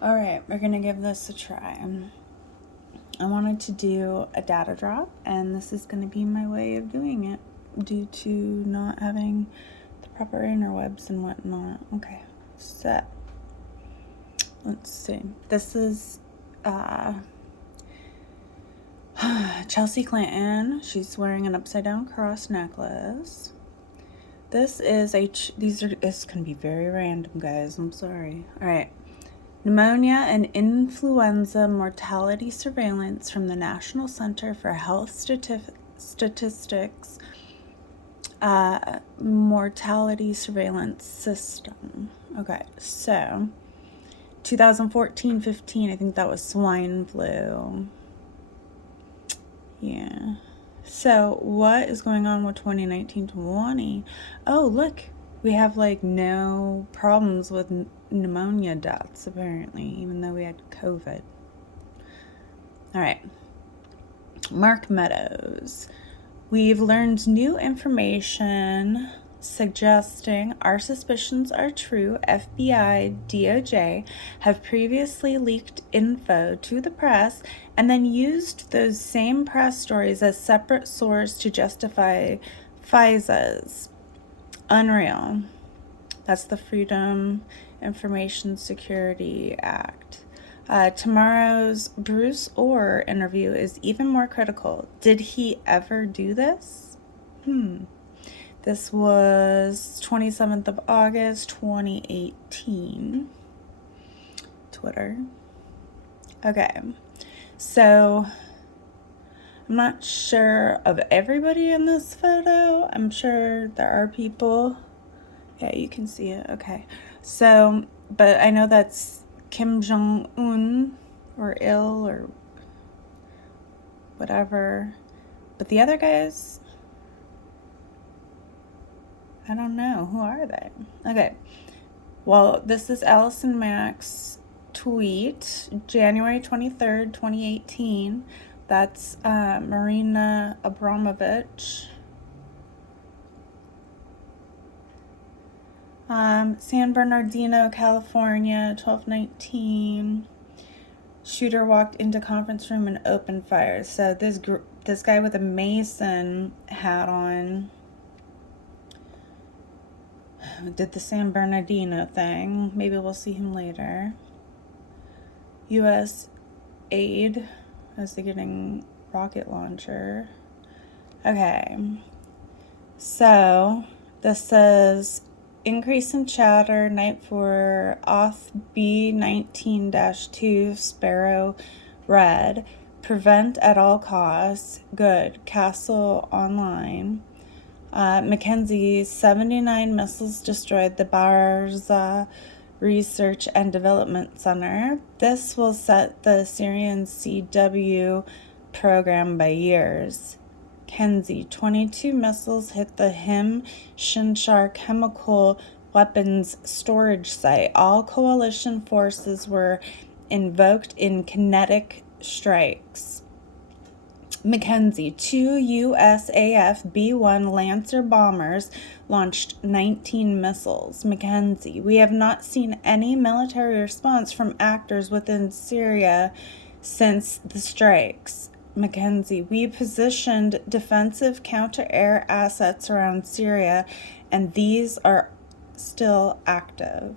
All right, we're going to give this a try. I wanted to do a data drop, and this is going to be my way of doing it due to not having the proper interwebs and whatnot. Okay, so let's see. This is Chelsea Clinton. She's wearing an upside down cross necklace. This is it's going to be very random, guys. I'm sorry. All right. Pneumonia and influenza mortality surveillance from the National Center for Health Statistics mortality surveillance system. Okay, so 2014-15, I think that was swine flu. Yeah. So what is going on with 2019-20? Oh, look. We have no problems with pneumonia deaths, apparently, even though we had COVID. All right. Mark Meadows. We've learned new information suggesting our suspicions are true. FBI, DOJ have previously leaked info to the press and then used those same press stories as separate source to justify FISAs. Unreal. That's the Freedom Information Security Act. Tomorrow's Bruce Orr interview is even more critical. Did he ever do this? This was 27th of August, 2018. Twitter. Okay. So I'm not sure of everybody in this photo. I'm sure there are people. Yeah, you can see it. Okay. So, but I know that's Kim Jong-un or Il or whatever. But the other guys, I don't know. Who are they? Okay. Well, this is Allison Mack's tweet, January 23rd, 2018. That's Marina Abramovich. San Bernardino, California, 12/19. Shooter walked into conference room and opened fire. So this guy with a Mason hat on did the San Bernardino thing. Maybe we'll see him later. U.S. aid as they're getting rocket launcher. Okay. So this says increase in chatter, night for auth B19-2, Sparrow red, prevent at all costs, good, Castle online. Mackenzie's 79 missiles destroyed the Barza Research and Development Center. This will set the Syrian CW program by years. Kenzie, 22 missiles hit the Shinshar chemical weapons storage site. All coalition forces were invoked in kinetic strikes. Mackenzie, 2 USAF B-1 Lancer bombers launched 19 missiles. Mackenzie, we have not seen any military response from actors within Syria since the strikes. Mackenzie, we positioned defensive counter-air assets around Syria, and these are still active.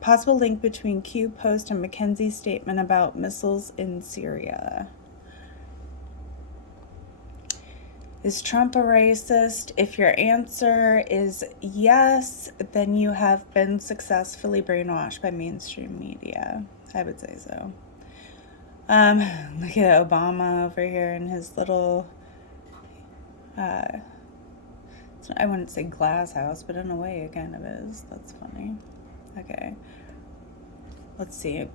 Possible link between Q post and Mackenzie's statement about missiles in Syria. Is Trump a racist? If your answer is yes, then you have been successfully brainwashed by mainstream media. I would say so. Look at Obama over here in his little, I wouldn't say glass house, but in a way it kind of is. That's funny. Okay. Let's see.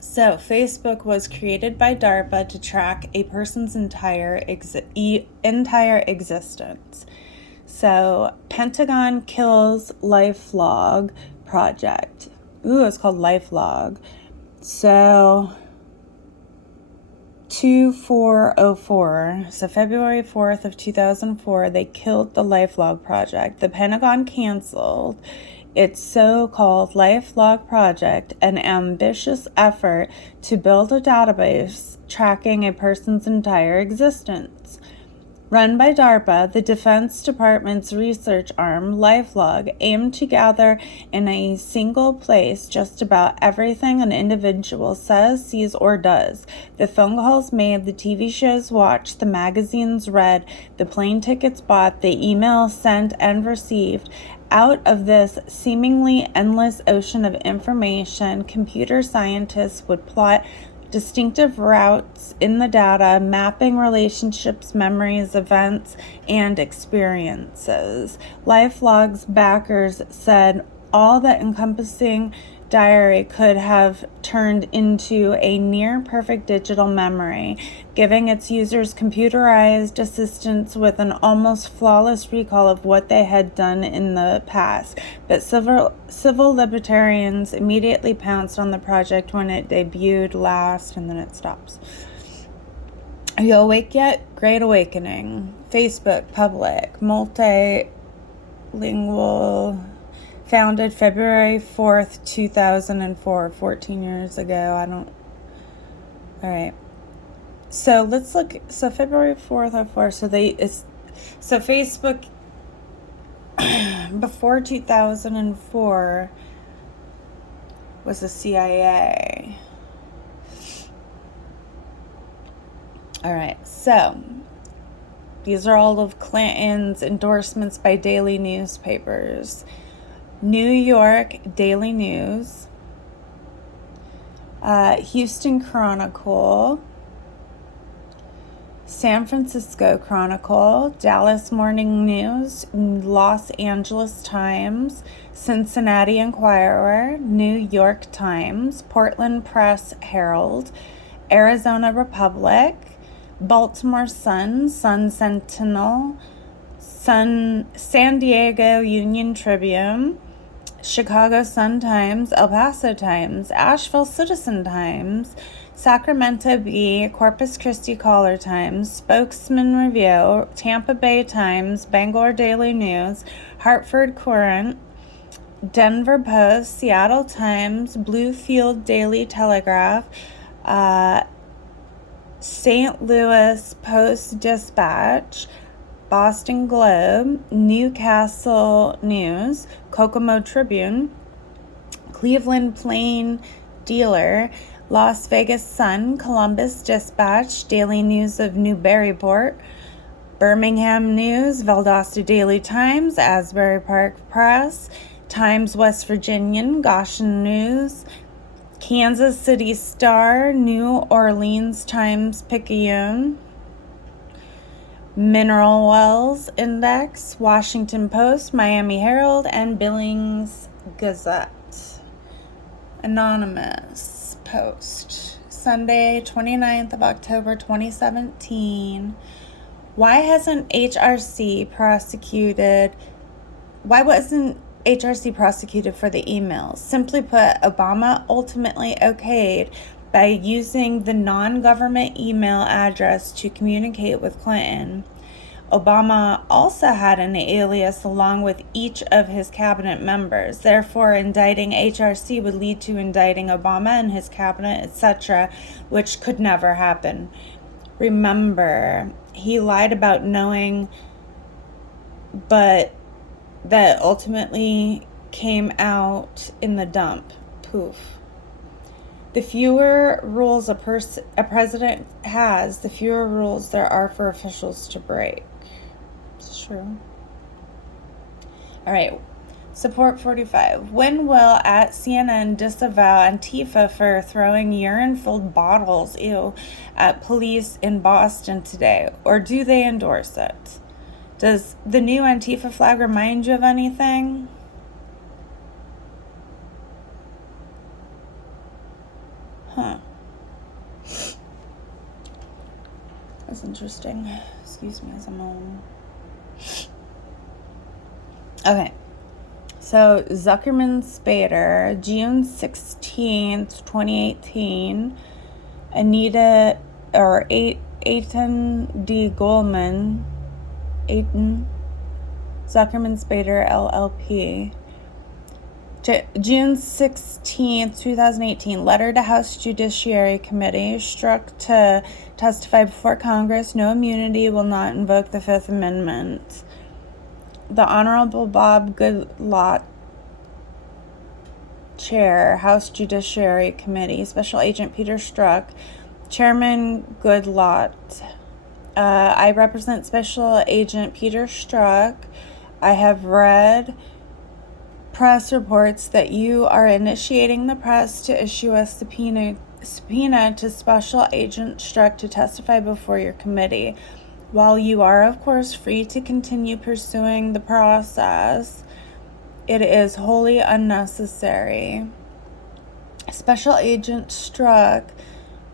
So, Facebook was created by DARPA to track a person's entire existence. So, Pentagon kills LifeLog project. Ooh, it's called LifeLog. So, 2404, so February 4th of 2004, they killed the LifeLog project. The Pentagon canceled its so-called lifelog project, an ambitious effort to build a database tracking a person's entire existence. Run by DARPA, the Defense Department's research arm, LifeLog, aimed to gather in a single place just about everything an individual says, sees, or does. The phone calls made, the TV shows watched, the magazines read, the plane tickets bought, the emails sent and received. Out of this seemingly endless ocean of information, computer scientists would plot distinctive routes in the data, mapping relationships, memories, events, and experiences. LifeLog's backers said all that encompassing diary could have turned into a near-perfect digital memory, giving its users computerized assistance with an almost flawless recall of what they had done in the past. But civil libertarians immediately pounced on the project when it debuted last, and then it stops. Are you awake yet? Great Awakening. Facebook, public, multilingual. Founded February 4th, 2004, 14 years ago. All right. So let's look. So February 4th, 04. So Facebook before 2004 was the CIA. All right. So these are all of Clinton's endorsements by daily newspapers. New York Daily News, Houston Chronicle, San Francisco Chronicle, Dallas Morning News, Los Angeles Times, Cincinnati Enquirer, New York Times, Portland Press Herald, Arizona Republic, Baltimore Sun, Sun Sentinel, San Diego Union Tribune, Chicago Sun-Times, El Paso Times, Asheville Citizen-Times, Sacramento Bee, Corpus Christi Caller-Times, Spokesman Review, Tampa Bay Times, Bangor Daily News, Hartford Courant, Denver Post, Seattle Times, Bluefield Daily Telegraph, St. Louis Post-Dispatch, Boston Globe, Newcastle News, Kokomo Tribune, Cleveland Plain Dealer, Las Vegas Sun, Columbus Dispatch, Daily News of Newburyport, Birmingham News, Valdosta Daily Times, Asbury Park Press, Times West Virginian, Goshen News, Kansas City Star, New Orleans Times Picayune, Mineral Wells Index, Washington Post, Miami Herald, and Billings Gazette. Anonymous post. Sunday, 29th of October, 2017. Why wasn't HRC prosecuted for the emails? Simply put, Obama ultimately okayed by using the non-government email address to communicate with Clinton. Obama also had an alias along with each of his cabinet members. Therefore, indicting HRC would lead to indicting Obama and his cabinet, etc., which could never happen. Remember, he lied about knowing, but that ultimately came out in the dump. Poof. The fewer rules a president has, the fewer rules there are for officials to break. It's true. All right. Support 45. When will at CNN disavow Antifa for throwing urine-filled bottles, at police in Boston today? Or do they endorse it? Does the new Antifa flag remind you of anything? Huh. That's interesting. Excuse me as I'm on. Okay. So, Zuckerman Spader, June 16th, 2018. Aiton D. Goldman. Aiton. Zuckerman Spader, LLP. June 16th, 2018, letter to House Judiciary Committee, struck to testify before Congress. No immunity, will not invoke the Fifth Amendment. The Honorable Bob Goodlatte, Chair, House Judiciary Committee. Special Agent Peter Strzok, Chairman Goodlatte. I represent Special Agent Peter Strzok. I have read press reports that you are initiating the press to issue a subpoena to Special Agent Strzok to testify before your committee. While you are, of course, free to continue pursuing the process, it is wholly unnecessary. Special Agent Strzok,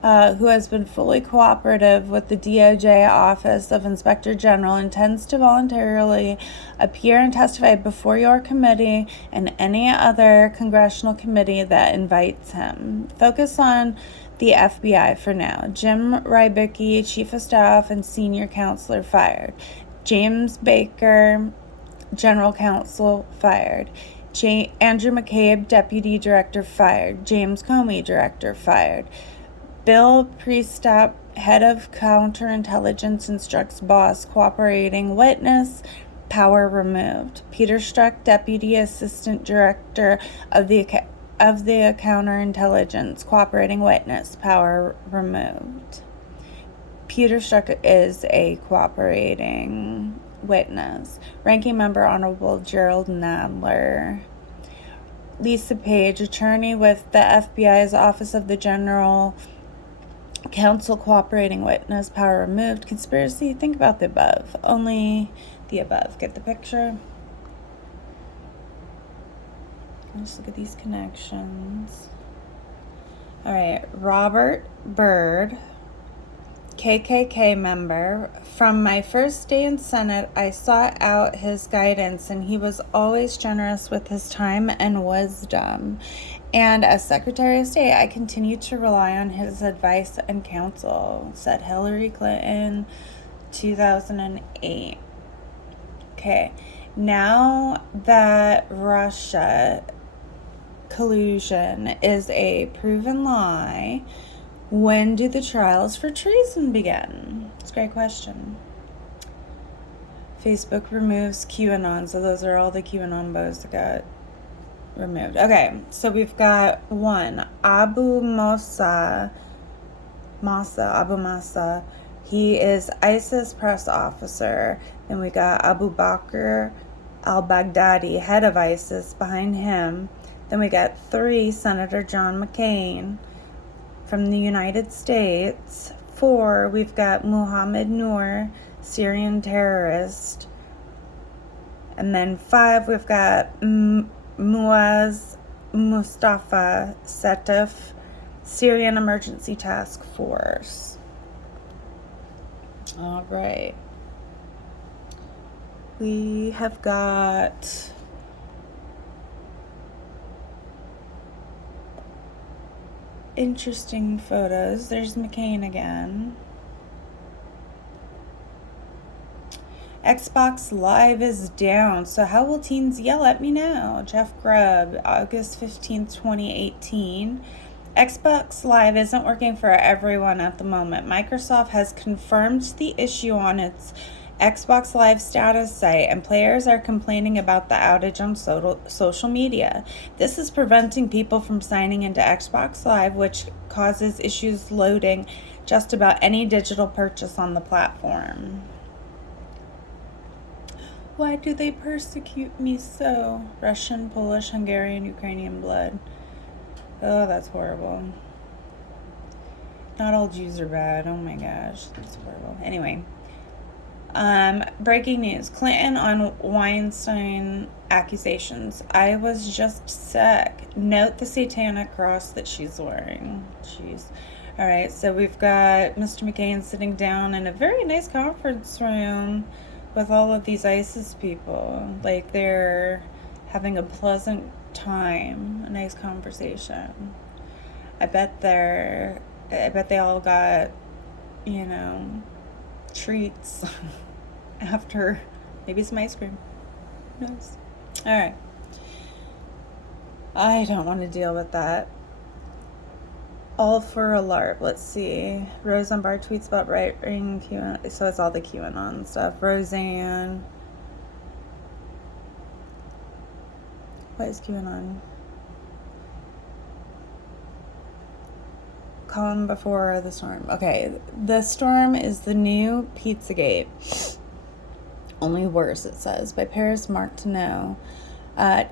who has been fully cooperative with the DOJ Office of Inspector General, intends to voluntarily appear and testify before your committee and any other congressional committee that invites him. Focus on the FBI for now. Jim Rybicki, Chief of Staff and Senior Counselor, fired. James Baker, General Counsel, fired. Andrew McCabe, Deputy Director, fired. James Comey, Director, fired. Bill Priestap, Head of Counterintelligence, instructs boss, cooperating witness, power removed. Peter Strzok, Deputy Assistant Director of the Counterintelligence, cooperating witness, power removed. Peter Strzok is a cooperating witness. Ranking Member Honorable Gerald Nadler. Lisa Page, attorney with the FBI's Office of the General Counsel, cooperating witness, power removed. Conspiracy, think about the above. Only the above. Get the picture? Let's look at these connections. All right, Robert Byrd, KKK member. From my first day in Senate, I sought out his guidance, and he was always generous with his time and wisdom. And as Secretary of State, I continue to rely on his advice and counsel, said Hillary Clinton, 2008. Okay, now that Russia collusion is a proven lie, when do the trials for treason begin? It's a great question. Facebook removes QAnon, so those are all the QAnon bows that got removed. Okay, so we've got one, Abu Massa. He is ISIS press officer. Then we got Abu Bakr al-Baghdadi, head of ISIS, behind him. Then we got 3, Senator John McCain from the United States. 4, we've got Muhammad Noor, Syrian terrorist. And then 5, we've got Muaz Mustafa Setif, Syrian Emergency Task Force. All right. We have got interesting photos. There's McCain again. Xbox Live is down, so how will teens yell at me now? Jeff Grubb, August 15th, 2018. Xbox Live isn't working for everyone at the moment. Microsoft has confirmed the issue on its Xbox Live status site, and players are complaining about the outage on social media. This is preventing people from signing into Xbox Live, which causes issues loading just about any digital purchase on the platform. Why do they persecute me so? Russian, Polish, Hungarian, Ukrainian blood. Oh, that's horrible. Not all Jews are bad. Oh my gosh, that's horrible. Anyway, breaking news. Clinton on Weinstein accusations. I was just sick. Note the satanic cross that she's wearing. Jeez. All right, so we've got Mr. McCain sitting down in a very nice conference room with all of these ISIS people. Like, they're having a pleasant time, a nice conversation. I bet they all got, treats after, maybe some ice cream. Who knows? All right. I don't want to deal with that. All for a LARP. Let's see. Roseanne Barr tweets about right wing QAnon. So it's all the QAnon stuff. Roseanne. What is QAnon? Calm before the storm. Okay, the storm is the new Pizzagate. Only worse, it says, by Paris Martineau.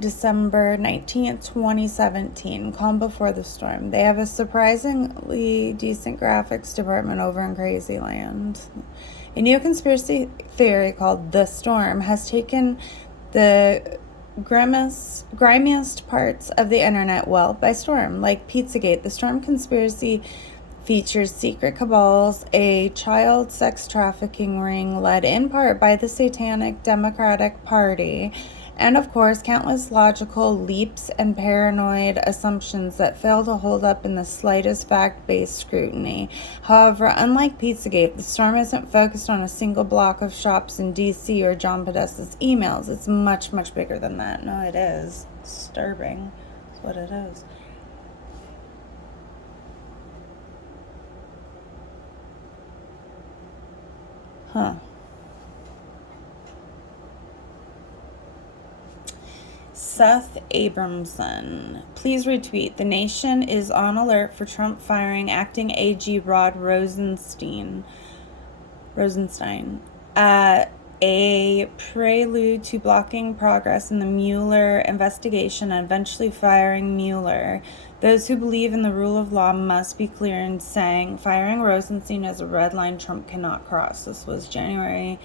December 19th, 2017. Calm before the storm. They have a surprisingly decent graphics department over in Crazy Land. A new conspiracy theory called The Storm has taken the grimiest parts of the internet well by storm. Like Pizzagate, the Storm conspiracy features secret cabals, a child sex trafficking ring led in part by the Satanic Democratic Party, and of course, countless logical leaps and paranoid assumptions that fail to hold up in the slightest fact-based scrutiny. However, unlike Pizzagate, the storm isn't focused on a single block of shops in DC or John Podesta's emails. It's much, much bigger than that. No, it is. It's disturbing. That's what it is. Huh. Seth Abramson. Please retweet. The Nation is on alert for Trump firing acting AG Rod Rosenstein. A prelude to blocking progress in the Mueller investigation and eventually firing Mueller. Those who believe in the rule of law must be clear in saying firing Rosenstein is a red line Trump cannot cross. This was January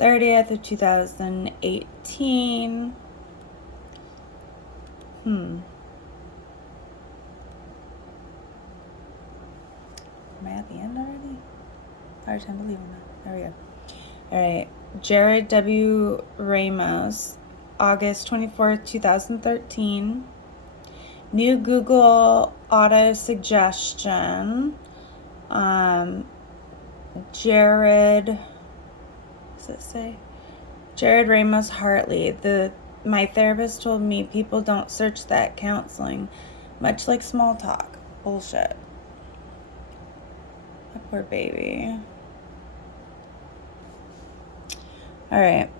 30th of 2018. Am I at the end already? Hard time believing that. There we go. All right. Jared W. Ramos, August 24th, 2013. New Google auto suggestion. Jared, what does it say? Jared Ramos Hartley. My therapist told me people don't search that counseling, much like small talk. Bullshit. That poor baby. All right.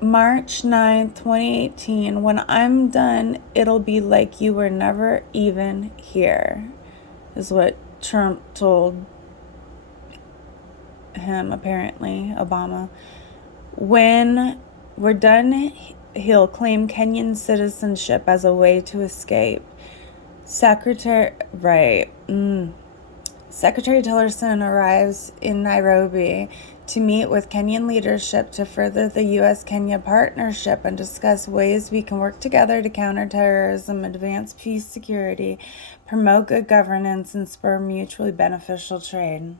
March 9th, 2018. When I'm done, it'll be like you were never even here, is what Trump told him, apparently, Obama. When we're done, he'll claim Kenyan citizenship as a way to escape. Secretary Tillerson arrives in Nairobi to meet with Kenyan leadership to further the U.S.-Kenya partnership and discuss ways we can work together to counter terrorism, advance peace, security, promote good governance, and spur mutually beneficial trade.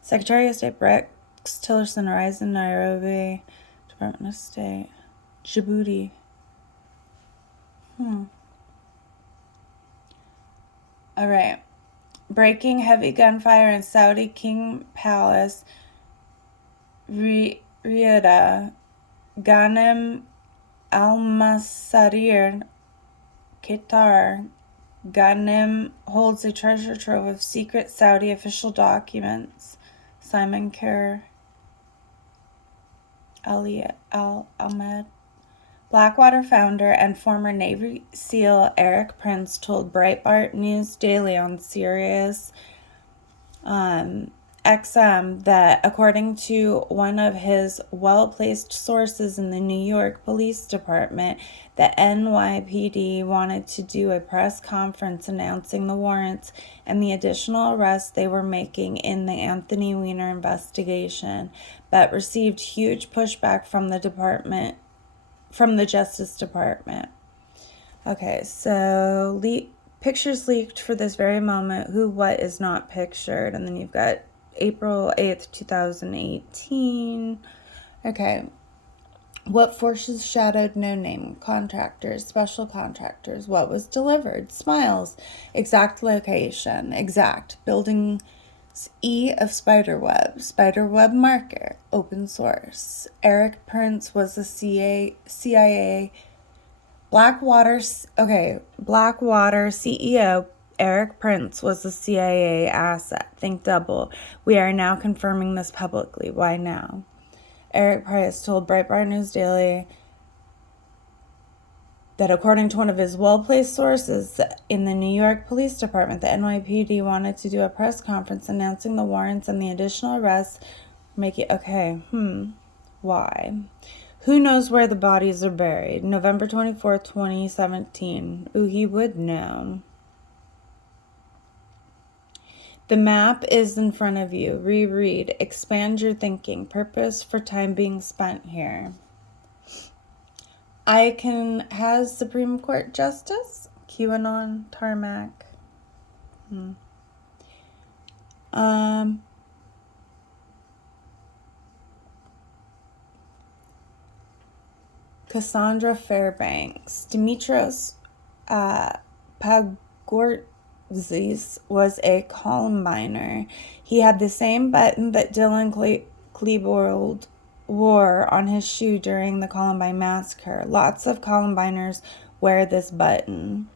Secretary of State Rex Tillerson arrives in Nairobi, Department of State, Djibouti. All right. Breaking heavy gunfire in Saudi King Palace, Riyadh. Ghanem Al-Masarir, Qatar. Ghanem holds a treasure trove of secret Saudi official documents. Simon Kerr. Ali Al-Ahmed. Blackwater founder and former Navy SEAL Eric Prince told Breitbart News Daily on Sirius XM that, according to one of his well-placed sources in the New York Police Department, the NYPD wanted to do a press conference announcing the warrants and the additional arrests they were making in the Anthony Weiner investigation, but received huge pushback from the Justice Department. Okay, so pictures leaked for this very moment. Who, what is not pictured. And then you've got April 8th, 2018. Okay. What forces shadowed no name? Contractors, special contractors. What was delivered? Smiles. Exact location. Exact. Building E of Spiderweb. Spiderweb marker. Open source. Eric Prince was a CIA Blackwater CEO Eric Prince was a CIA asset. Think double. We are now confirming this publicly. Why now? Eric Price told Breitbart News Daily that according to one of his well-placed sources in the New York Police Department, the NYPD wanted to do a press conference announcing the warrants and the additional arrests. Why? Who knows where the bodies are buried? November 24th, 2017. Ooh, he would know. The map is in front of you. Reread. Expand your thinking. Purpose for time being spent here. Icon has Supreme Court Justice. QAnon tarmac. Cassandra Fairbanks. Dimitros Pagortzis was a Columbiner. He had the same button that Dylan Klebold wore on his shoe during the Columbine massacre. Lots of Columbiners wear this button.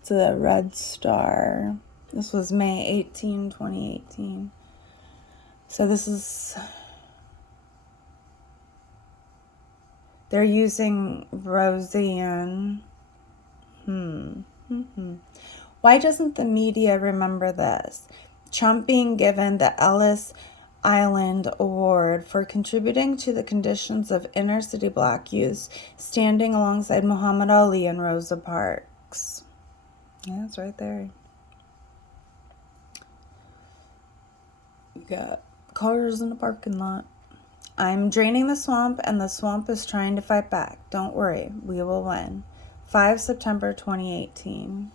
It's a red star. This was May 18, 2018. So this is... They're using Roseanne. Why doesn't the media remember this? Trump being given the Ellis Island Award for contributing to the conditions of inner city black youth, standing alongside Muhammad Ali and Rosa Parks. Yeah, it's right there. You got cars in the parking lot. I'm draining the swamp, and the swamp is trying to fight back. Don't worry, we will win. 5 September 2018.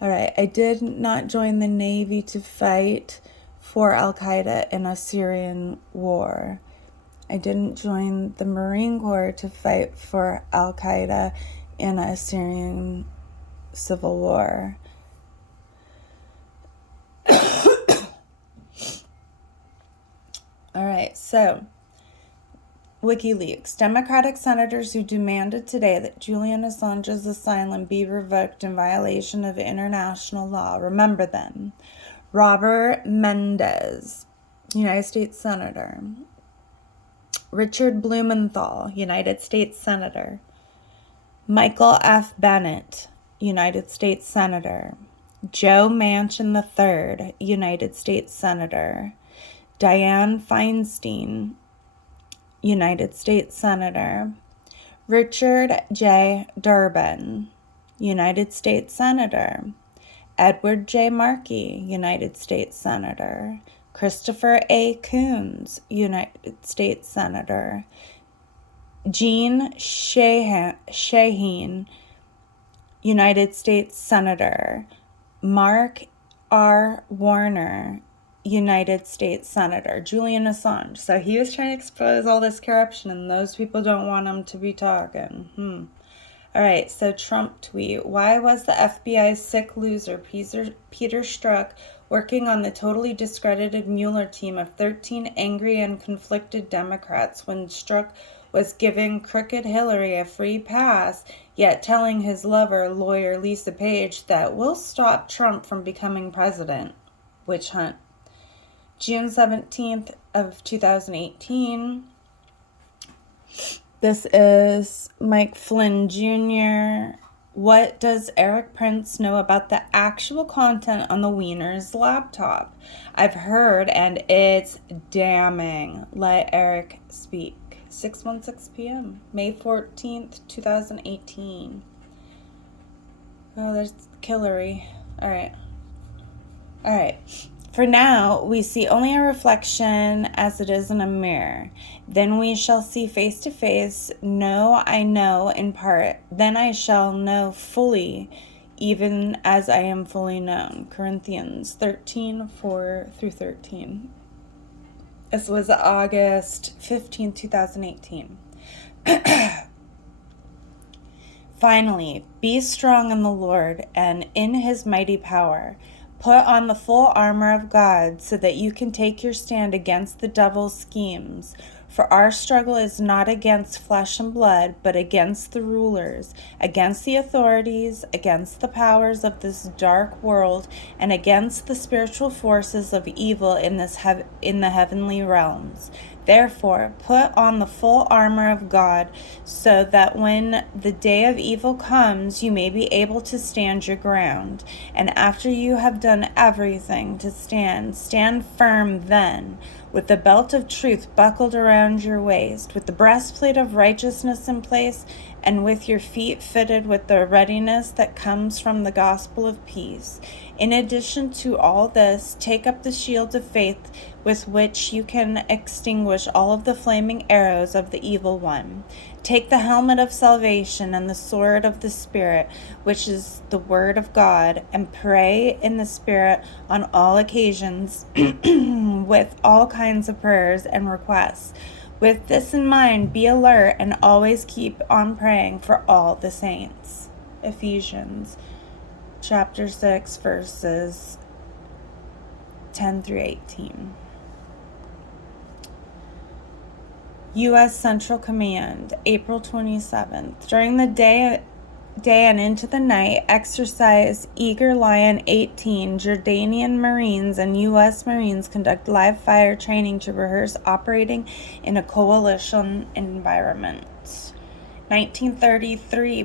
All right, I did not join the Navy to fight for Al-Qaeda in a Syrian war. I didn't join the Marine Corps to fight for Al-Qaeda in a Syrian civil war. All right, so WikiLeaks. Democratic senators who demanded today that Julian Assange's asylum be revoked in violation of international law. Remember them. Robert Mendez, United States Senator. Richard Blumenthal, United States Senator. Michael F. Bennett, United States Senator. Joe Manchin III, United States Senator. Dianne Feinstein, United States Senator. Richard J. Durbin, United States Senator. Edward J. Markey, United States Senator. Christopher A. Coons, United States Senator. Jean Shaheen, United States Senator. Mark R. Warner, United States Senator. Julian Assange. So he was trying to expose all this corruption, and those people don't want him to be talking. All right, so Trump tweet. Why was the FBI's sick loser, Peter Strzok, working on the totally discredited Mueller team of 13 angry and conflicted Democrats when Strzok was giving crooked Hillary a free pass, yet telling his lover, lawyer Lisa Page, that we'll stop Trump from becoming president? Witch hunt. June 17th of 2018. This is Mike Flynn Jr. What does Eric Prince know about the actual content on the Wiener's laptop? I've heard, and it's damning. Let Eric speak. 6:16 p.m. May 14th, 2018. Oh, there's Hillary. All right. For now, we see only a reflection as it is in a mirror. Then we shall see face to face. No, I know in part. Then I shall know fully, even as I am fully known. Corinthians 13, 4 through 13. This was August 15, 2018. Finally, be strong in the Lord and in his mighty power. Put on the full armor of God so that you can take your stand against the devil's schemes. For our struggle is not against flesh and blood, but against the rulers, against the authorities, against the powers of this dark world, and against the spiritual forces of evil in in the heavenly realms. Therefore, put on the full armor of God, so that when the day of evil comes, you may be able to stand your ground. And after you have done everything to stand, stand firm then, with the belt of truth buckled around your waist, with the breastplate of righteousness in place, and with your feet fitted with the readiness that comes from the gospel of peace. In addition to all this, take up the shield of faith, with which you can extinguish all of the flaming arrows of the evil one. Take the helmet of salvation and the sword of the Spirit, which is the word of God, and pray in the Spirit on all occasions with all kinds of prayers and requests. With this in mind, be alert and always keep on praying for all the saints. Ephesians chapter 6, verses 10 through 18. U.S. Central Command, April 27th. During the day and into the night, exercise Eager Lion 18 Jordanian Marines and U.S. Marines conduct live fire training to rehearse operating in a coalition environment. 1933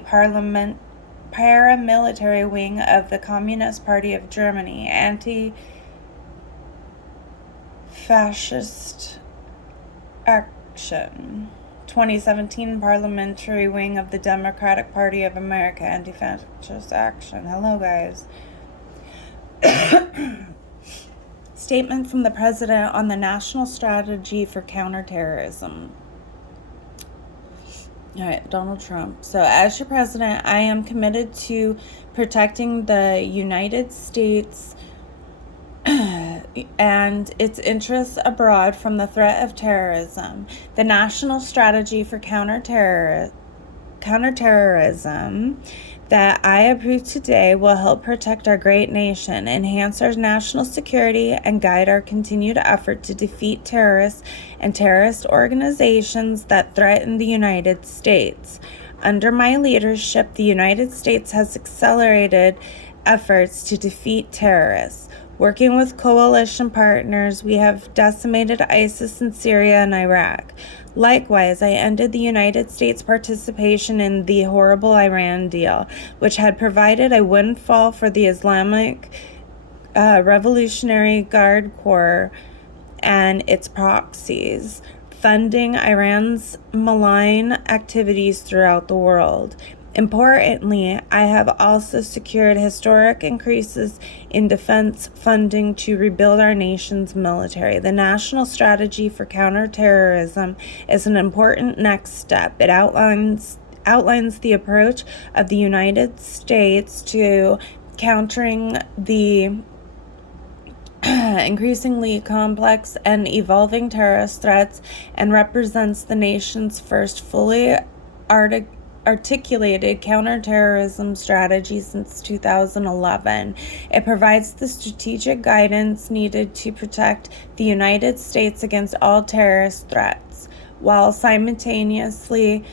paramilitary wing of the Communist Party of Germany, anti-fascist action. 2017 parliamentary wing of the Democratic Party of America, anti-fascist action. Hello, guys. Statement from the President on the National Strategy for Counterterrorism. All right, Donald Trump. So, as your president, I am committed to protecting the United States and its interests abroad from the threat of terrorism. The National Strategy for Counterterrorism that I approve today will help protect our great nation, enhance our national security, and guide our continued effort to defeat terrorists and terrorist organizations that threaten the United States. Under my leadership, the United States has accelerated efforts to defeat terrorists. Working with coalition partners, we have decimated ISIS in Syria and Iraq. Likewise, I ended the United States' participation in the horrible Iran deal, which had provided a windfall for the Islamic Revolutionary Guard Corps and its proxies, funding Iran's malign activities throughout the world. Importantly, I have also secured historic increases in defense funding to rebuild our nation's military. The National Strategy for Counterterrorism is an important next step. It outlines the approach of the United States to countering the increasingly complex and evolving terrorist threats and represents the nation's first fully articulated counterterrorism strategy since 2011. It provides the strategic guidance needed to protect the United States against all terrorist threats, while simultaneously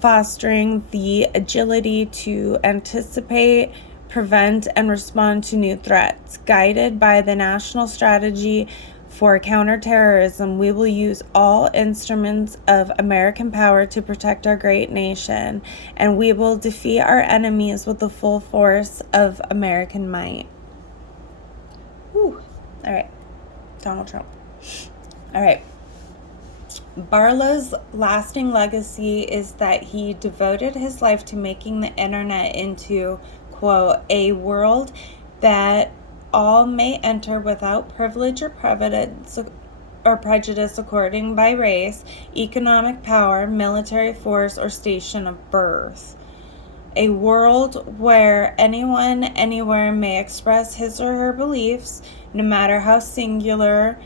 fostering the agility to anticipate, prevent, and respond to new threats. Guided by the National Strategy for Counterterrorism, we will use all instruments of American power to protect our great nation, and we will defeat our enemies with the full force of American might. Whew. All right, Donald Trump. All right. Barlow's lasting legacy is that he devoted his life to making the internet into, quote, a world that all may enter without privilege or prejudice according by race, economic power, military force, or station of birth. A world where anyone, anywhere may express his or her beliefs, no matter how singular,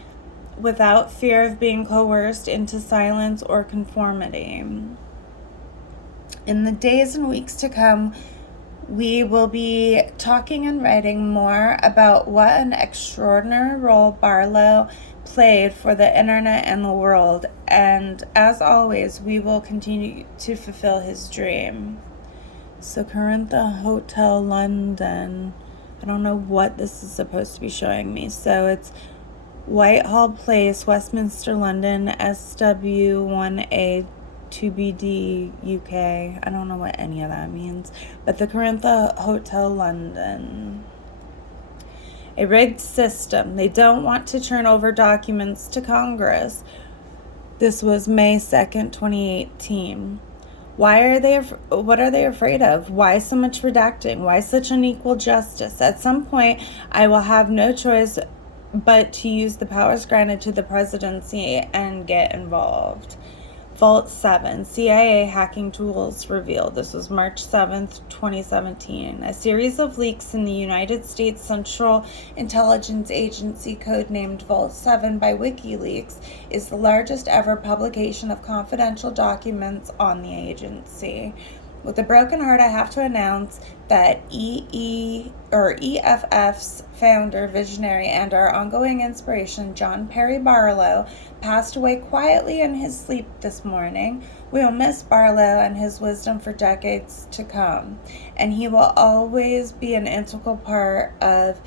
without fear of being coerced into silence or conformity. In the days and weeks to come, we will be talking and writing more about what an extraordinary role Barlow played for the internet and the world, and as always, we will continue to fulfill his dream. So Corintha Hotel London, I don't know what this is supposed to be showing me. So it's Whitehall Place, Westminster, London, SW1A 2BD UK. I don't know what any of that means, but the Corintha Hotel London. A rigged system. They don't want to turn over documents to Congress. This was May 2nd, 2018. What are they afraid of? Why so much redacting? Why such unequal justice? At some point, I will have no choice but to use the powers granted to the presidency and get involved. Vault 7, CIA hacking tools revealed. This was March 7th, 2017. A series of leaks in the United States Central Intelligence Agency, codenamed Vault 7 by WikiLeaks, is the largest ever publication of confidential documents on the agency. With a broken heart, I have to announce that EFF's founder, visionary, and our ongoing inspiration, John Perry Barlow, passed away quietly in his sleep this morning. We will miss Barlow and his wisdom for decades to come, and he will always be an integral part of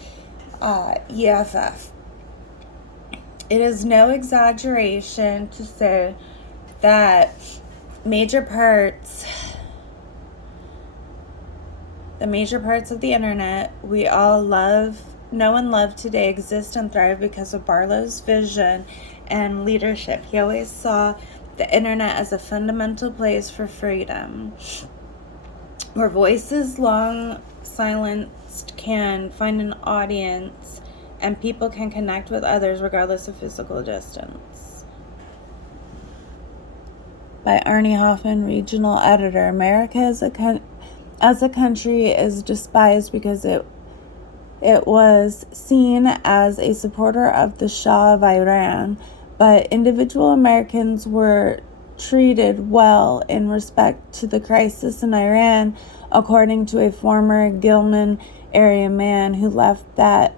EFF. It is no exaggeration to say that the major parts of the internet we all know and love today exist and thrive because of Barlow's vision and leadership. He always saw the internet as a fundamental place for freedom, where voices long silenced can find an audience and people can connect with others regardless of physical distance. By Arnie Hoffman, regional editor. America as a country is despised because it was seen as a supporter of the Shah of Iran, but individual Americans were treated well in respect to the crisis in Iran, according to a former Gilman area man who left that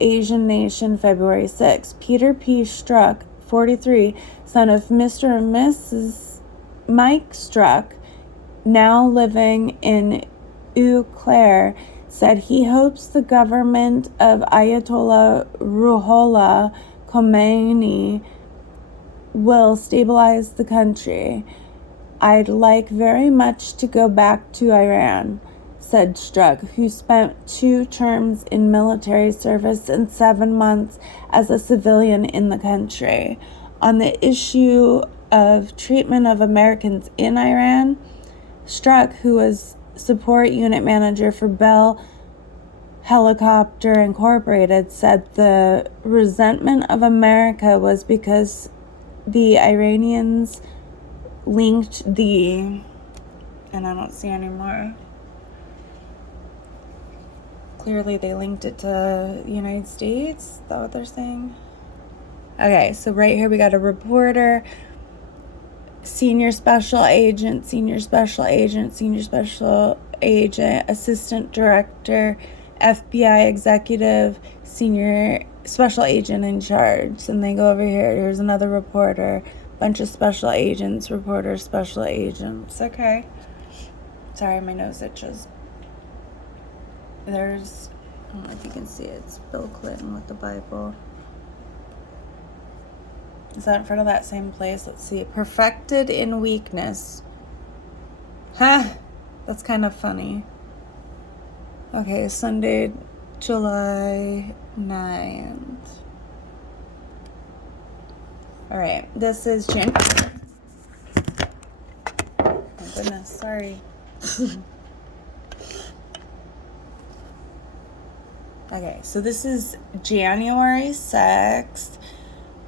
Asian nation February 6. Peter P. Strzok, 43, son of Mr. and Mrs. Mike Strzok, now living in Eau Claire, said he hopes the government of Ayatollah Ruhollah Khomeini will stabilize the country. I'd like very much to go back to Iran, said Strzok, who spent 2 terms in military service and 7 months as a civilian in the country. On the issue of treatment of Americans in Iran, Strzok, who was support unit manager for Bell Helicopter Incorporated, said the resentment of America was because the Iranians linked and I don't see anymore. Clearly they linked it to the United States. Is that what they're saying? Okay, so right here we got a reporter, senior special agent, assistant director, FBI executive, senior special agent in charge. And they go over here. Here's another reporter, bunch of special agents, reporters, special agents. Okay. Sorry, my nose itches. I don't know if you can see it. It's Bill Clinton with the Bible. Is that in front of that same place? Let's see. Perfected in weakness. Huh. That's kind of funny. Okay, Sunday, July 9th. Alright, this is January. Oh goodness, sorry. Okay, so this is January 6th,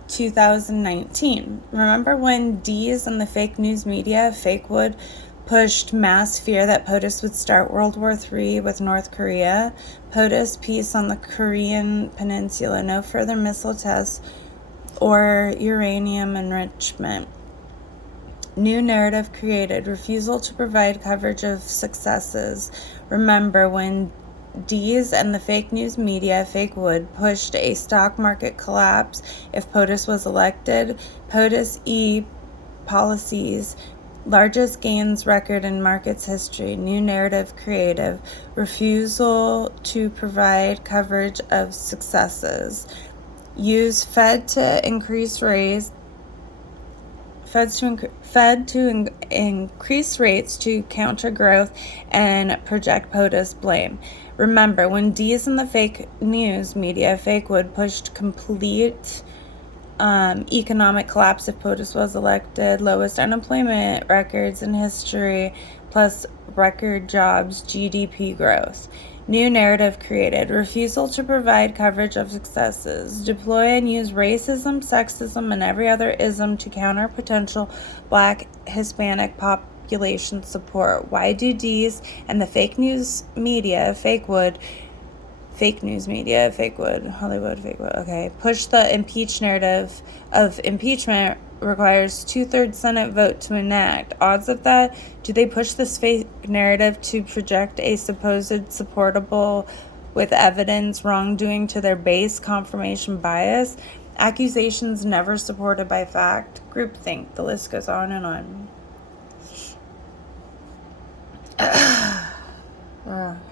2019. Remember when D's and the fake news media, Fakewood, pushed mass fear that POTUS would start World War III with North Korea? POTUS, peace on the Korean peninsula, no further missile tests or uranium enrichment. New narrative created, refusal to provide coverage of successes. Remember when D's and the fake news media, fake would, pushed a stock market collapse if POTUS was elected. POTUS E policies, largest gains record in markets history, new narrative creative, refusal to provide coverage of successes, use Fed to increase rates, increase rates to counter growth and project POTUS blame. Remember, when D's in the fake news media, fake would pushed complete economic collapse if POTUS was elected, lowest unemployment records in history, plus record jobs, GDP growth. New narrative created, refusal to provide coverage of successes, deploy and use racism, sexism, and every other ism to counter potential Black, Hispanic population support. Why do D's and the fake news media, fake would, Hollywood, fake would, okay, push the impeach narrative of impeachment requires 2/3 Senate vote to enact. Odds of that? Do they push this fake narrative to project a supposed supportable with evidence wrongdoing to their base, confirmation bias? Accusations never supported by fact, groupthink, the list goes on and on.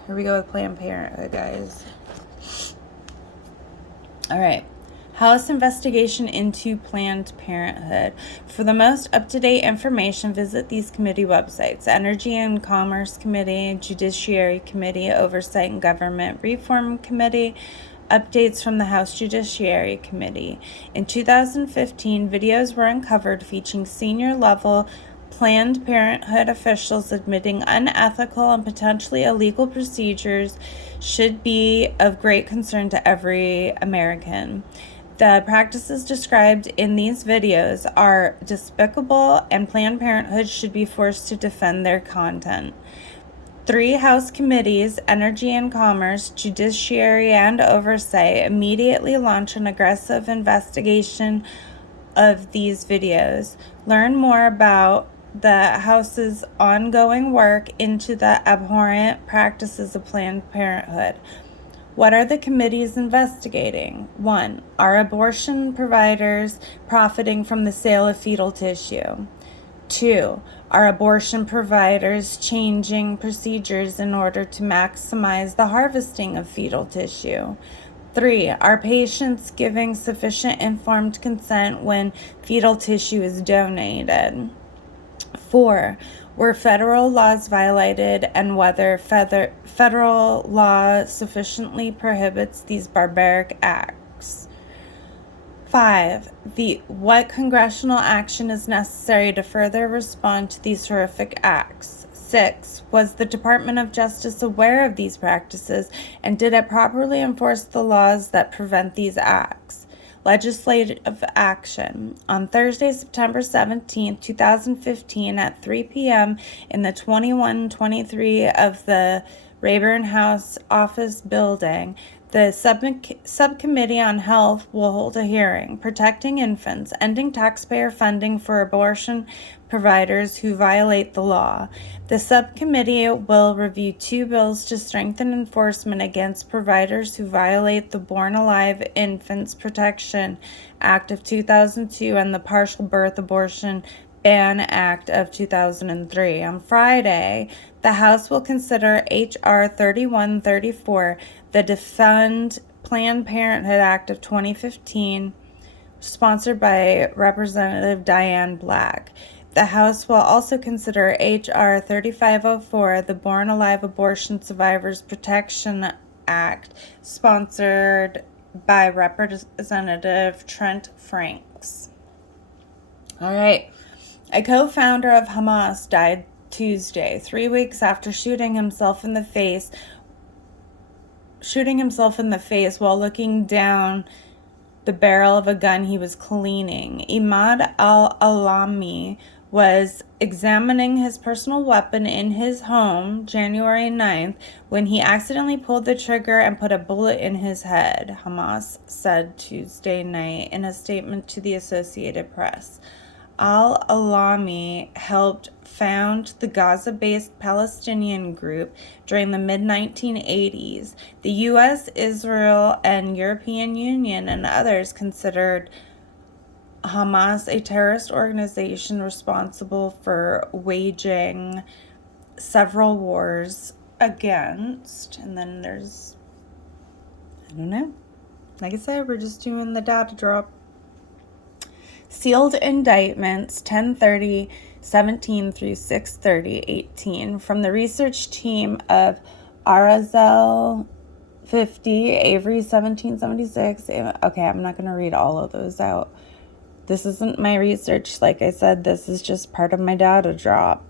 Here we go with Planned Parenthood, guys. All right. House investigation into Planned Parenthood. For the most up-to-date information, visit these committee websites: Energy and Commerce Committee, Judiciary Committee, Oversight and Government Reform Committee, updates from the House Judiciary Committee. In 2015, videos were uncovered featuring senior-level Planned Parenthood officials admitting unethical and potentially illegal procedures should be of great concern to every American. The practices described in these videos are despicable, and Planned Parenthood should be forced to defend their content. 3 House committees, Energy and Commerce, Judiciary, and Oversight, immediately launched an aggressive investigation of these videos. Learn more about the House's ongoing work into the abhorrent practices of Planned Parenthood. What are the committees investigating? 1. Are abortion providers profiting from the sale of fetal tissue? 2. Are abortion providers changing procedures in order to maximize the harvesting of fetal tissue? 3. Are patients giving sufficient informed consent when fetal tissue is donated? 4. Were federal laws violated, and whether federal law sufficiently prohibits these barbaric acts? 5. What congressional action is necessary to further respond to these horrific acts? 6. Was the Department of Justice aware of these practices, and did it properly enforce the laws that prevent these acts? Legislative action. On Thursday, September 17, 2015, at 3 p.m. in the 2123 of the Rayburn House Office Building, the Subcommittee on Health will hold a hearing, Protecting Infants, Ending Taxpayer Funding for Abortion Providers Who Violate the Law. The subcommittee will review 2 bills to strengthen enforcement against providers who violate the Born Alive Infants Protection Act of 2002 and the Partial Birth Abortion Ban Act of 2003. On Friday, the House will consider H.R. 3134, the Defund Planned Parenthood Act of 2015, sponsored by Representative Diane Black. The House will also consider H.R. 3504, the Born Alive Abortion Survivors Protection Act, sponsored by Representative Trent Franks. All right. A co-founder of Hamas died Tuesday, 3 weeks after shooting himself in the face while looking down the barrel of a gun he was cleaning. Imad al-Alami was examining his personal weapon in his home January 9th when he accidentally pulled the trigger and put a bullet in his head, Hamas said Tuesday night in a statement to the Associated Press. Al-Alami helped found the Gaza-based Palestinian group during the mid-1980s. The U.S., Israel, and European Union and others considered Hamas a terrorist organization responsible for waging several wars against, and then there's, I don't know. Like I said, we're just doing the data drop. Sealed indictments 10/30/17 through 6/30/18 from the research team of Arazel 50, Avery 1776. Okay, I'm not going to read all of those out. This isn't my research. Like I said, this is just part of my data drop.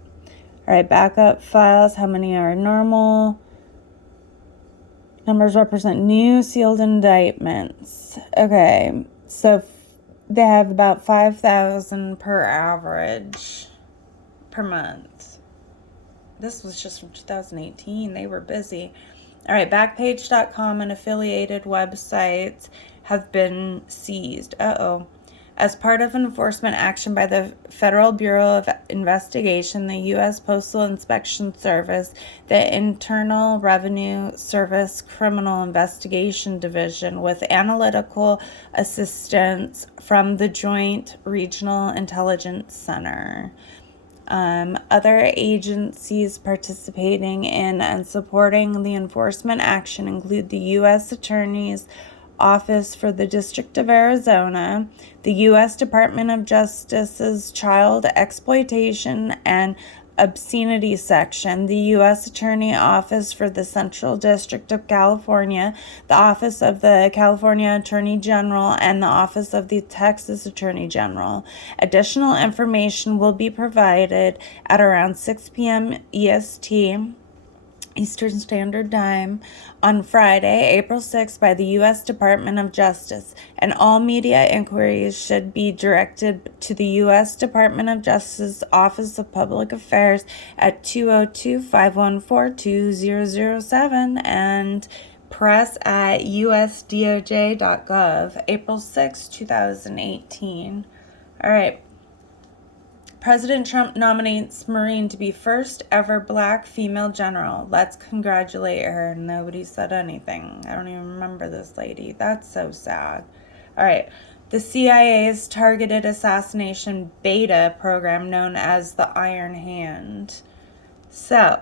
All right, backup files. How many are normal? Numbers represent new sealed indictments. Okay, so they have about 5,000 per average per month. This was just from 2018. They were busy. All right, Backpage.com and affiliated websites have been seized. As part of enforcement action by the Federal Bureau of Investigation, the U.S. Postal Inspection Service, the Internal Revenue Service Criminal Investigation Division, with analytical assistance from the Joint Regional Intelligence Center. Other agencies participating in and supporting the enforcement action include the U.S. Attorney's Office for the District of Arizona, the U.S. Department of Justice's Child Exploitation and Obscenity Section, the U.S. Attorney Office for the Central District of California, the Office of the California Attorney General, and the Office of the Texas Attorney General. Additional information will be provided at around 6 p.m. EST, Eastern Standard Time, on Friday, April 6th, by the U.S. Department of Justice, and all media inquiries should be directed to the U.S. Department of Justice Office of Public Affairs at 202-514-2007 and press at usdoj.gov, April 6, 2018. All right. President Trump nominates Marine to be first ever black female general. Let's congratulate her. Nobody said anything. I don't even remember this lady. That's so sad. All right. The CIA's targeted assassination beta program known as the Iron Hand. So,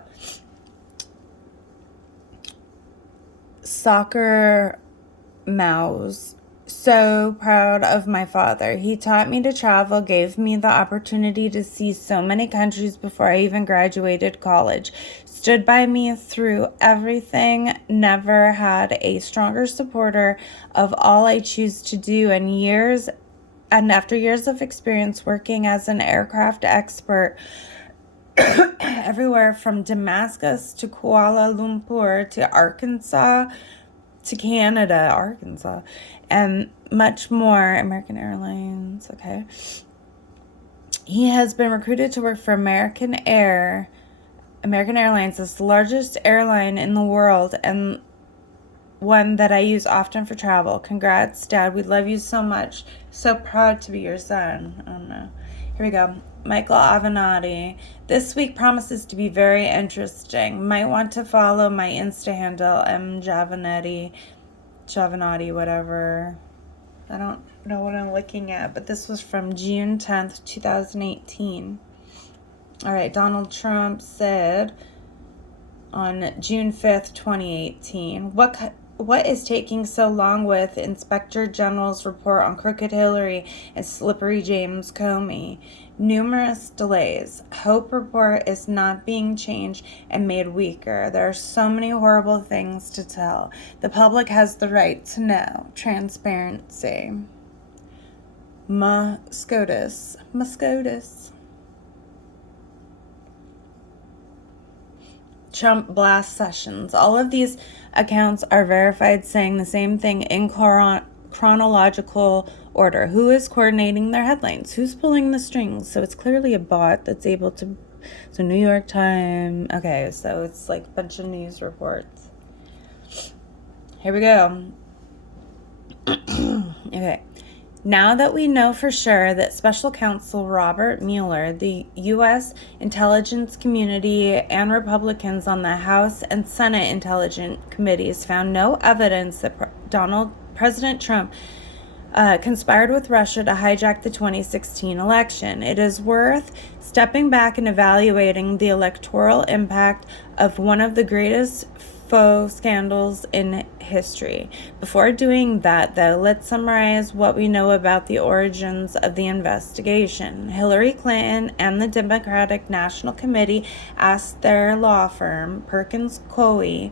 soccer mouse. So proud of my father. He taught me to travel, gave me the opportunity to see so many countries before I even graduated college, stood by me through everything, never had a stronger supporter of all I choose to do, and after years of experience working as an aircraft expert everywhere from Damascus to Kuala Lumpur to Arkansas to Canada, Arkansas, and much more. American Airlines, okay. He has been recruited to work for American Airlines is the largest airline in the world and one that I use often for travel. Congrats, Dad. We love you so much. So proud to be your son. I don't know. Here we go. Michael Avenatti. This week promises to be very interesting. Might want to follow my Insta handle, Javonetti, whatever. I don't know what I'm looking at, but this was from June 10th, 2018. All right, Donald Trump said on June 5th, 2018, what is taking so long with Inspector General's report on Crooked Hillary and Slippery James Comey? Numerous delays. Hope report is not being changed and made weaker. There are so many horrible things to tell. The public has the right to know. Transparency. Muscotus. Trump blast Sessions. All of these accounts are verified, saying the same thing in chronological order. Who is coordinating their headlines? Who's pulling the strings? So it's clearly a bot that's able to. So New York Times. Okay, so it's like a bunch of news reports. Here we go. Okay. Now that we know for sure that Special Counsel Robert Mueller, the U.S. intelligence community, and Republicans on the House and Senate Intelligence Committees found no evidence that President Trump conspired with Russia to hijack the 2016 election, it is worth stepping back and evaluating the electoral impact of one of the greatest faux scandals in history. Before doing that, though, let's summarize what we know about the origins of the investigation. Hillary Clinton and the Democratic National Committee asked their law firm, Perkins Coie,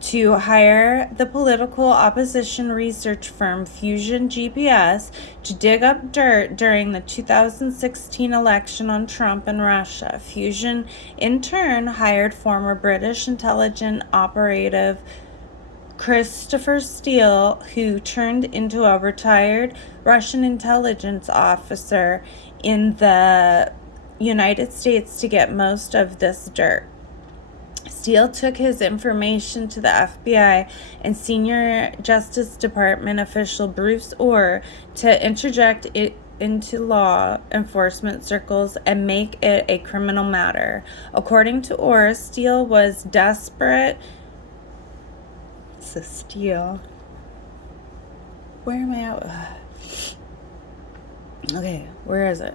to hire the political opposition research firm Fusion GPS to dig up dirt during the 2016 election on Trump and Russia. Fusion, in turn, hired former British intelligence operative Christopher Steele, who turned into a retired Russian intelligence officer in the United States to get most of this dirt. Steele took his information to the FBI and senior Justice Department official Bruce Orr to interject it into law enforcement circles and make it a criminal matter. According to Orr, Steele was desperate. So Steele. Where am I at? Okay, where is it?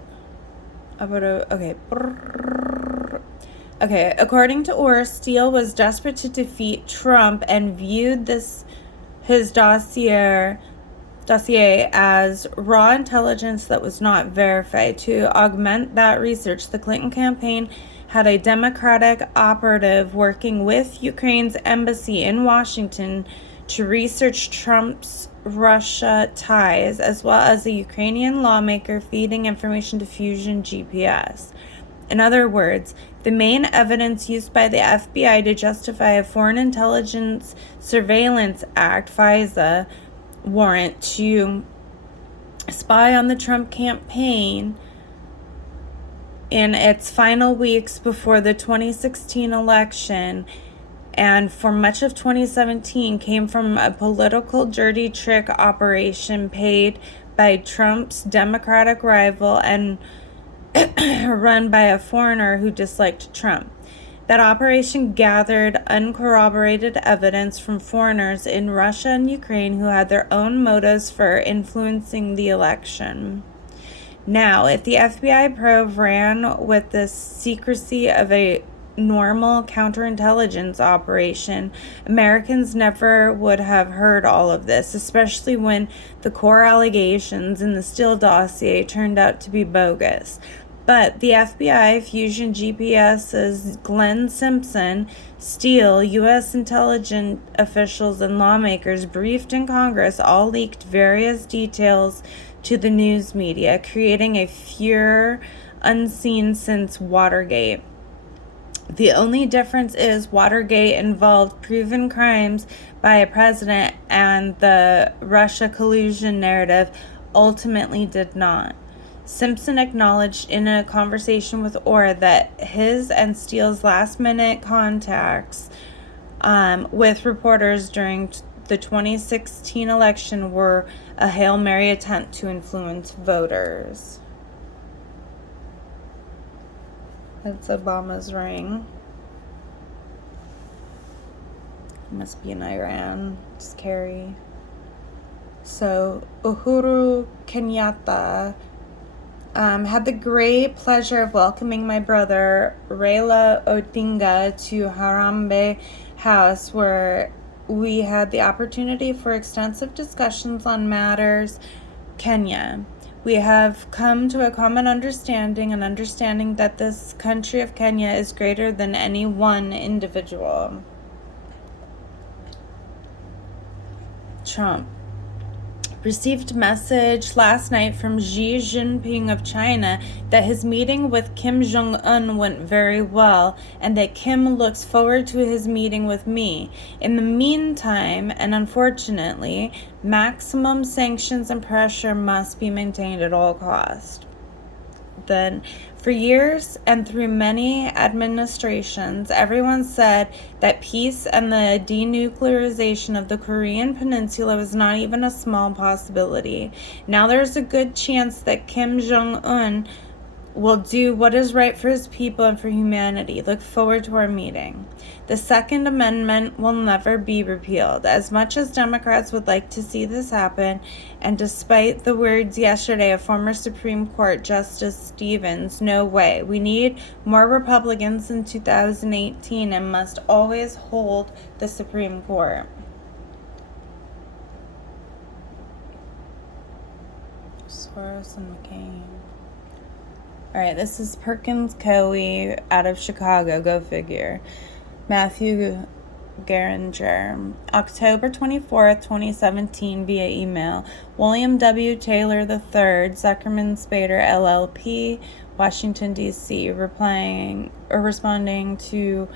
Okay, according to Orr, Steele was desperate to defeat Trump and viewed his dossier as raw intelligence that was not verified. To augment that research, the Clinton campaign had a Democratic operative working with Ukraine's embassy in Washington to research Trump's Russia ties, as well as a Ukrainian lawmaker feeding information to Fusion GPS. In other words, the main evidence used by the FBI to justify a Foreign Intelligence Surveillance Act, FISA, warrant to spy on the Trump campaign in its final weeks before the 2016 election and for much of 2017 came from a political dirty trick operation paid by Trump's Democratic rival and run by a foreigner who disliked Trump. That operation gathered uncorroborated evidence from foreigners in Russia and Ukraine who had their own motives for influencing the election. Now, if the FBI probe ran with the secrecy of a normal counterintelligence operation, Americans never would have heard all of this, especially when the core allegations in the Steele dossier turned out to be bogus. But the FBI, Fusion GPS's Glenn Simpson, Steele, U.S. intelligence officials, and lawmakers briefed in Congress all leaked various details to the news media, creating a furor unseen since Watergate. The only difference is Watergate involved proven crimes by a president, and the Russia collusion narrative ultimately did not. Simpson acknowledged in a conversation with Orr that his and Steele's last-minute contacts with reporters during the 2016 election were a Hail Mary attempt to influence voters. That's Obama's ring. Must be in Iran. Scary. So, Uhuru Kenyatta had the great pleasure of welcoming my brother Raila Odinga to Harambee House, where we had the opportunity for extensive discussions on matters Kenya. We have come to a common understanding, an understanding that this country of Kenya is greater than any one individual. Trump received message last night from Xi Jinping of China that his meeting with Kim Jong-un went very well and that Kim looks forward to his meeting with me. In the meantime, and unfortunately, maximum sanctions and pressure must be maintained at all costs. Then For years and through many administrations, everyone said that peace and the denuclearization of the Korean Peninsula was not even a small possibility. Now there's a good chance that Kim Jong-un will do what is right for his people and for humanity. Look forward to our meeting. The Second Amendment will never be repealed. As much as Democrats would like to see this happen, and despite the words yesterday of former Supreme Court Justice Stevens, no way. We need more Republicans in 2018 and must always hold the Supreme Court. Soros and McCain. All right, this is Perkins Coie out of Chicago. Go figure. Matthew Geringer. October 24th, 2017, via email. William W. Taylor III, Zuckerman Spader, LLP, Washington, D.C., responding to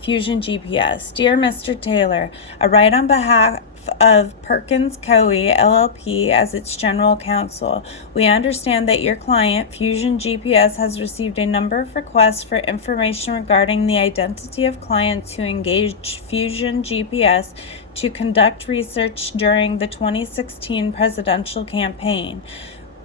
Fusion GPS. Dear Mr. Taylor, I write on behalf of Perkins Coie LLP as its general counsel. We understand that your client, Fusion GPS, has received a number of requests for information regarding the identity of clients who engaged Fusion GPS to conduct research during the 2016 presidential campaign.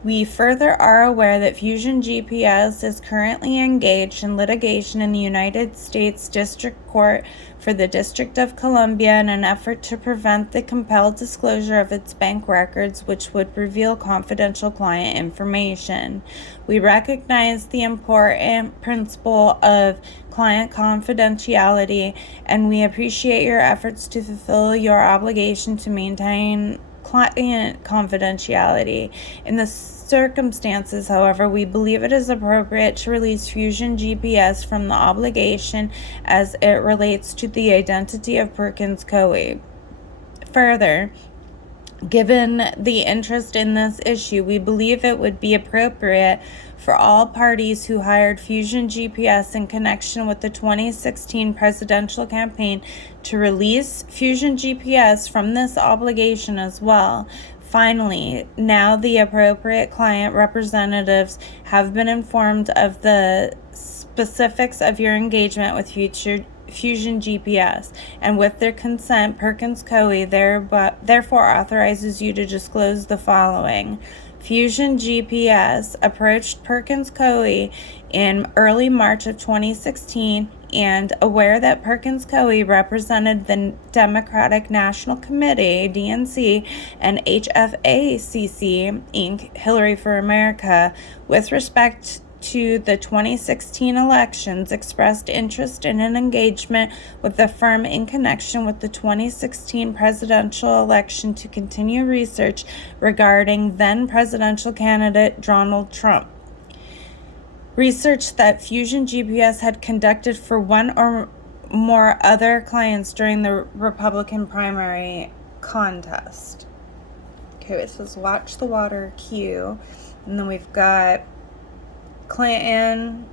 We further are aware that Fusion GPS is currently engaged in litigation in the United States District Court for the District of Columbia in an effort to prevent the compelled disclosure of its bank records, which would reveal confidential client information. We recognize the important principle of client confidentiality, and we appreciate your efforts to fulfill your obligation to maintain client confidentiality. In the circumstances, however, we believe it is appropriate to release Fusion GPS from the obligation as it relates to the identity of Perkins Coie. Further, given the interest in this issue, we believe it would be appropriate for all parties who hired Fusion GPS in connection with the 2016 presidential campaign to release Fusion GPS from this obligation as well. Finally, now the appropriate client representatives have been informed of the specifics of your engagement with Fusion GPS, and with their consent, Perkins Coie therefore authorizes you to disclose the following. Fusion GPS approached Perkins Coie in early March of 2016, and aware that Perkins Coie represented the Democratic National Committee, DNC, and HFACC, Inc., Hillary for America, with respect to the 2016 elections, expressed interest in an engagement with the firm in connection with the 2016 presidential election to continue research regarding then presidential candidate Donald Trump. Research that Fusion GPS had conducted for one or more other clients during the Republican primary contest. Okay, it says watch the water Q, and then we've got Clinton.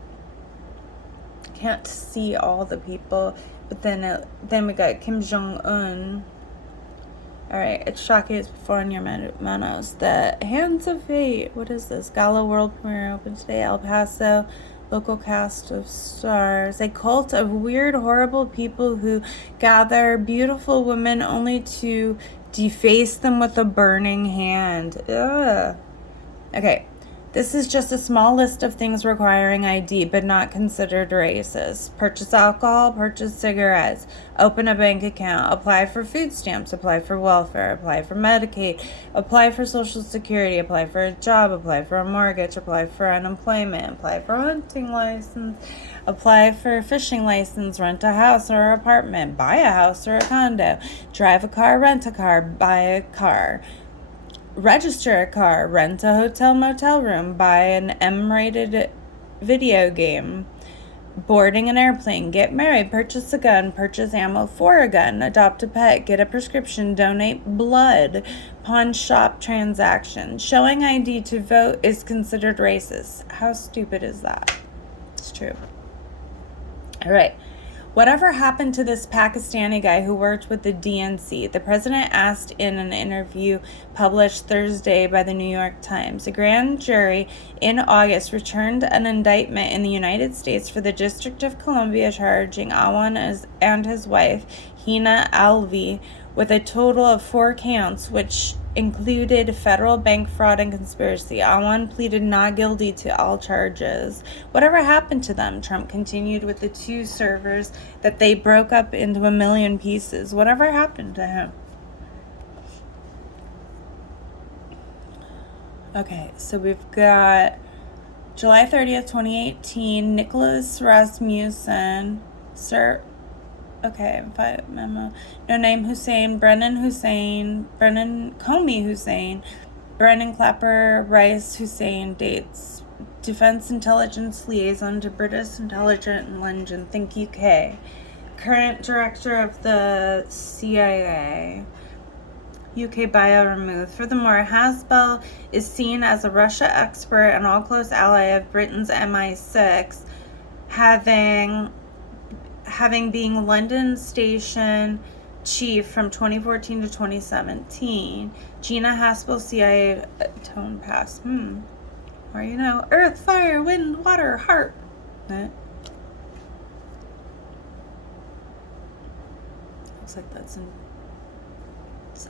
Can't see all the people, but then we got Kim Jong-un. All right, it's shocking as before in your manos. The Hands of Fate. What is this? Gala world premiere open today. El Paso. Local cast of stars. A cult of weird, horrible people who gather beautiful women only to deface them with a burning hand. Ugh. Okay. This is just a small list of things requiring ID but not considered racist. Purchase alcohol, purchase cigarettes, open a bank account, apply for food stamps, apply for welfare, apply for Medicaid, apply for Social Security, apply for a job, apply for a mortgage, apply for unemployment, apply for a hunting license, apply for a fishing license, rent a house or apartment, buy a house or a condo, drive a car, rent a car, buy a car. Register a car, rent a hotel motel room, buy an M-rated video game, boarding an airplane, get married, purchase a gun, purchase ammo for a gun, adopt a pet, get a prescription, donate blood, pawn shop transaction. Showing ID to vote is considered racist. How stupid is that? It's true. All right. Whatever happened to this Pakistani guy who worked with the DNC? The president asked in an interview published Thursday by the New York Times. A grand jury in August returned an indictment in the United States for the District of Columbia charging Awan and his wife, Hina Alvi, with a total of 4 counts, which included federal bank fraud and conspiracy. Awan pleaded not guilty to all charges. Whatever happened to them? Trump continued with the 2 servers that they broke up into a million pieces. Whatever happened to him? Okay, so we've got July 30th, 2018, Nicholas Rasmussen, Sir. Okay, memo. No name Hussein, Brennan Comey Hussein, Brennan Clapper Rice Hussein, dates. Defense Intelligence Liaison to British Intelligence Think UK. Current Director of the CIA. UK bio removed. Furthermore, Hasbel is seen as a Russia expert and all close ally of Britain's MI6, having being London station chief from 2014 to 2017. Gina Haspel, CIA tone pass. Or earth, fire, wind, water, harp. Looks like that's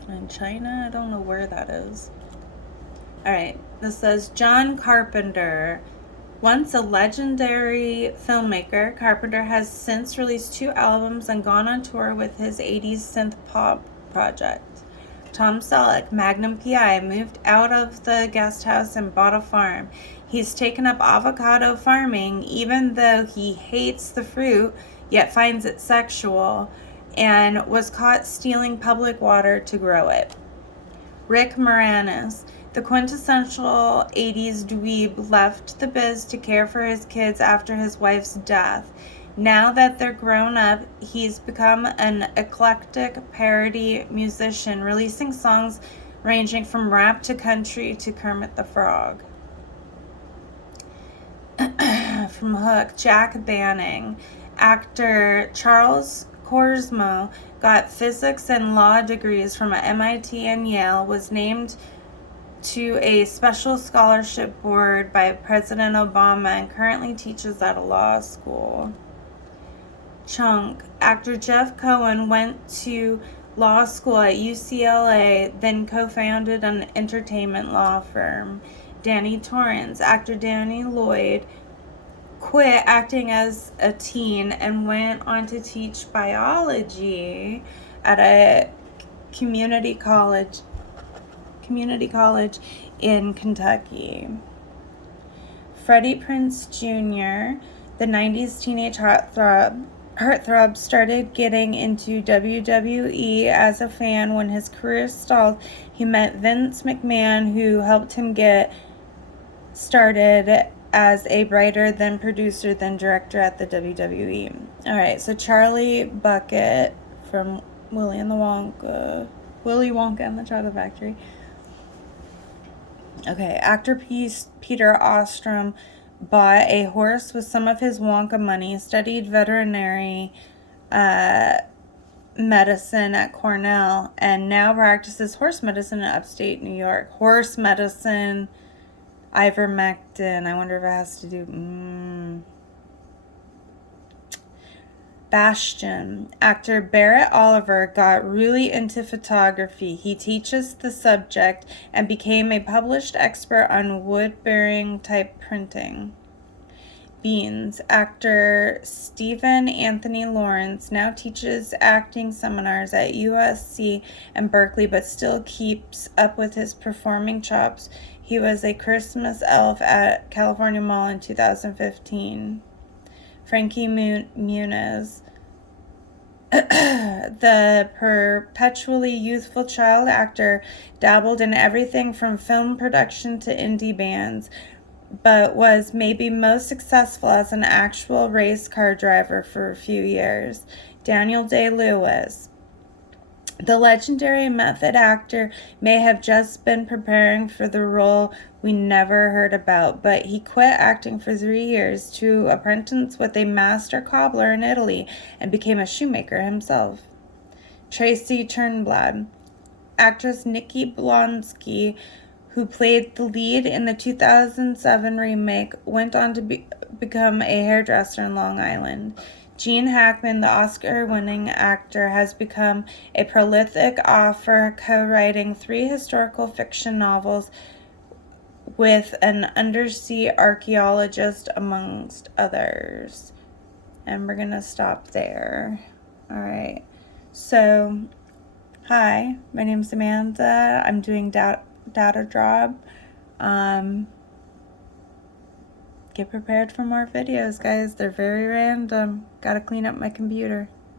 in China. I don't know where that is. Alright, this says John Carpenter. Once a legendary filmmaker, Carpenter has since released 2 albums and gone on tour with his 80s synth pop project. Tom Selleck, Magnum PI, moved out of the guest house and bought a farm. He's taken up avocado farming, even though he hates the fruit, yet finds it sexual, and was caught stealing public water to grow it. Rick Moranis, the quintessential 80s dweeb, left the biz to care for his kids after his wife's death. Now that they're grown up, he's become an eclectic parody musician, releasing songs ranging from rap to country to Kermit the Frog. From Hook, Jack Banning. Actor Charles Korsmo got physics and law degrees from MIT and Yale, was named to a special scholarship board by President Obama, and currently teaches at a law school. Chunk. Actor Jeff Cohen went to law school at UCLA, then co-founded an entertainment law firm. Danny Torrance. Actor Danny Lloyd quit acting as a teen and went on to teach biology at a community college in Kentucky. Freddie Prinze Jr., the 90s teenage heartthrob, started getting into WWE as a fan when his career stalled. He met Vince McMahon, who helped him get started as a writer, then producer, then director at the WWE. Alright, so Charlie Bucket from Willy Wonka and the Chocolate Factory. Okay, actor Peter Ostrom bought a horse with some of his Wonka money, studied veterinary medicine at Cornell, and now practices horse medicine in upstate New York. Horse medicine, ivermectin. I wonder if it has to do... Bastion. Actor Barrett Oliver got really into photography. He teaches the subject and became a published expert on wood-bearing type printing. Beans. Actor Stephen Anthony Lawrence now teaches acting seminars at USC and Berkeley, but still keeps up with his performing chops. He was a Christmas elf at California Mall in 2015. Frankie Muniz. The perpetually youthful child actor dabbled in everything from film production to indie bands, but was maybe most successful as an actual race car driver for a few years. Daniel Day-Lewis. The legendary method actor may have just been preparing for the role we never heard about, but he quit acting for 3 years to apprentice with a master cobbler in Italy and became a shoemaker himself. Tracy Turnblad. Actress Nikki Blonsky, who played the lead in the 2007 remake, went on to become a hairdresser in Long Island. Gene Hackman, the Oscar-winning actor, has become a prolific author, co-writing 3 historical fiction novels with an undersea archaeologist, amongst others. And we're going to stop there. All right. So, hi, my name's Samantha. I'm doing data job. Get prepared for more videos, guys. They're very random. Gotta clean up my computer.